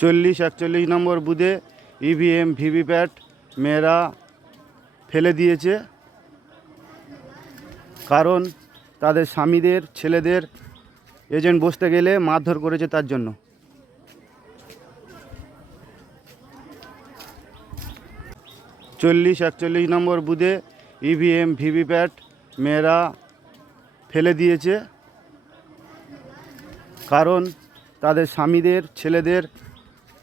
40-41 নম্বর বুথে EVM VVPAT মেয়েরা ফেলে দিয়েছে, কারণ তাদের স্বামীদের ছেলেদের এজেন্ট বসতে গেলে মারধর করেছে তার জন্য। 40-41 নম্বর বুথে ইভিএম ভিভিপ্যাট মেয়েরা ফেলে দিয়েছে, কারণ তাদের স্বামীদের ছেলেদের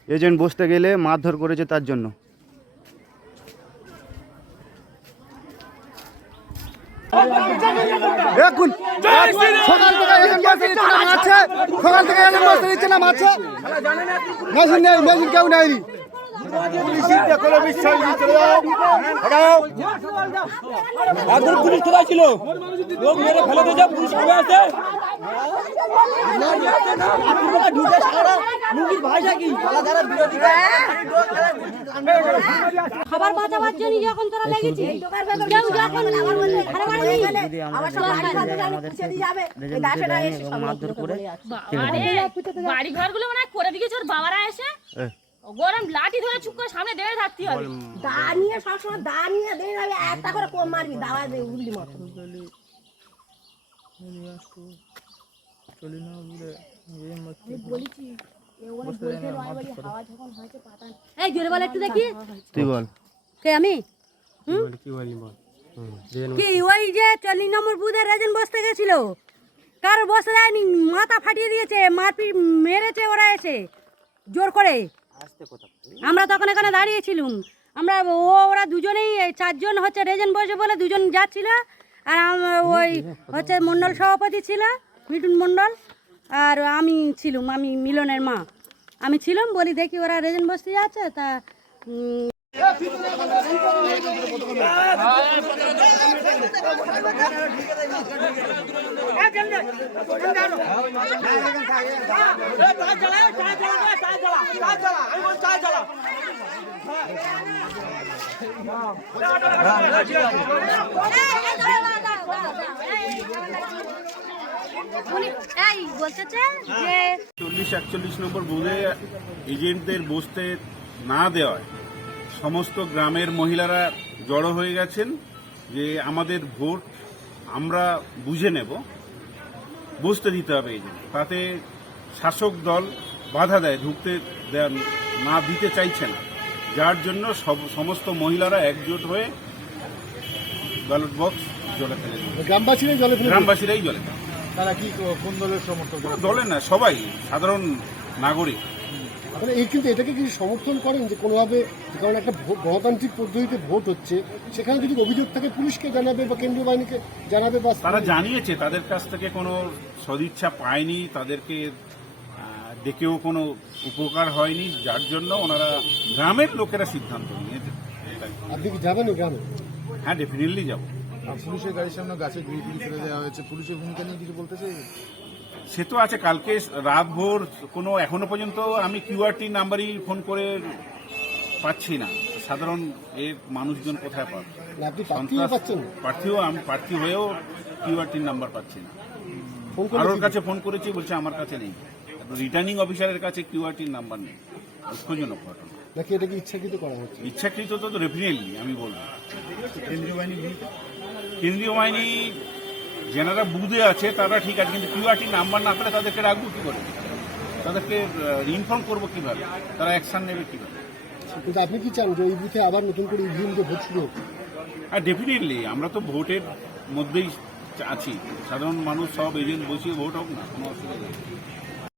এজেন্ট বসতে গেলে মারধর করেছে তার জন্য। পুলিশ কোথায় ছিল? লোক মেরে ফেলে দিয়ে পুলিশ কবে আসে? খাবার বাঁচাবার জন্য যখন তোরা লেগেছি, কেউ যখন বাড়ি ঘরগুলো মানে করে দিয়েছে ওর বাবারা এসে গরম লাঠি ধরে চুপ করে সামনে দেড়ে থাকতে হবে। দা নিয়ে সবসময় দা নিয়ে দেড়ে যাবে, একটা করে কম মারবি, দাওয়া দিয়ে উল্লি মতো। এই জোরে বল একটু দেখি। তুই বল। কে আমি? কি ওই যে 40 নম্বর বুথে রেজেন্ট বসতে গেছিল, কারো বসতে দেয়নি, মাথা ফাটিয়ে দিয়েছে, মারপিট মেরেছে ওরা এসে জোর করে। আমরা তখন এখানে দাঁড়িয়েছিলাম, ওরা দুজনেই 4 জন হচ্ছে রেজেন্ট বসে বলে 2 জন যাচ্ছিল, আর ওই হচ্ছে মণ্ডল সভাপতি ছিল মিঠুন মণ্ডল, আর আমি ছিলাম, আমি মিলনের মা, আমি ছিলাম। বলি দেখি ওরা রেজেন্ট বসতে যাচ্ছে, তা বলতেছে যে 40-41 নম্বর বুথে এজেন্টদের বসতে না দেওয়ায় সমস্ত গ্রামের মহিলারা জড়ো হয়ে গেছেন যে আমাদের ভোট আমরা বুঝে নেব, বসতে দিতে হবে এজেন্ট। তাতে শাসক দল বাধা দেয়, ঢুকতে না দিতে চাইছে না, যার জন্য সমস্ত মহিলারা একজোট হয়ে ব্যালট বক্স জলে ফেলে দিল। গ্রামবাসীরাই জলে ফেলে। তারা কি কোন দলের সমর্থক? দলে না, সবাই সাধারণ নাগরিক। কিন্তু এটাকে কি সমর্থন করেন যে কোনোভাবে, কারণ একটা গণতান্ত্রিক পদ্ধতিতে ভোট হচ্ছে, সেখানে যদি অভিযোগ থাকে পুলিশকে জানাবে বা কেন্দ্রীয় বাহিনীকে জানাবে? বা তারা জানিয়েছে, তাদের কাছ থেকে কোনো সদিচ্ছা পায়নি, তাদেরকে ডেকেও কোনো উপকার হয়নি, যার জন্য ওনারা গ্রামের লোকেরা সিদ্ধান্ত নিয়েছে। আপনি কি যাবেন গ্রামে? হ্যাঁ, ডেফিনেটলি যাবো। পুলিশের গাড়ির সামনে গাছে ঘুরে ফেলে দেওয়া হয়েছে, পুলিশের ভূমিকা নিয়ে কিছু বলতে চাই? সে তো আছে, কালকে রাত ভোর কোনো এখনো পর্যন্ত আমি কিউআরটি নাম্বারই ফোন করে পাচ্ছি না। সাধারণ এর মানুষজন কোথায় পাবে? প্রার্থী হয়েও কিউআরটির নাম্বার পাচ্ছি না। কারোর কাছে ফোন করেছি, বলছে আমার কাছে নেই। রিটার্নিং অফিসারের কাছে কিউআরটির নাম্বার নেই। দুঃখজনক ঘটনা। নাকি এটাকে ইচ্ছাকৃত করা হচ্ছে? ইচ্ছাকৃত তো ডেফিনেটলি আমি বলবো। কেন্দ্রীয় বাহিনী যারা বুথে আছে তারা ঠিক আছে, কিন্তু কিউআরটি নাম্বার না পেলে তাদেরকে রাখবো কি করে? তাদেরকে ইনফর্ম করবো কিভাবে? তারা অ্যাকশন নেবে কিভাবে? কিন্তু আপনি কি চান যে এই বুথে আবার নতুন করে ইভিএম দিয়ে ভোট শুরু হোক? হ্যাঁ, ডেফিনেটলি আমরা তো ভোটের মধ্যেই আছি। সাধারণ মানুষ সব এজেন্ট বসিয়ে ভোট হোক না, কোনো অসুবিধা নেই।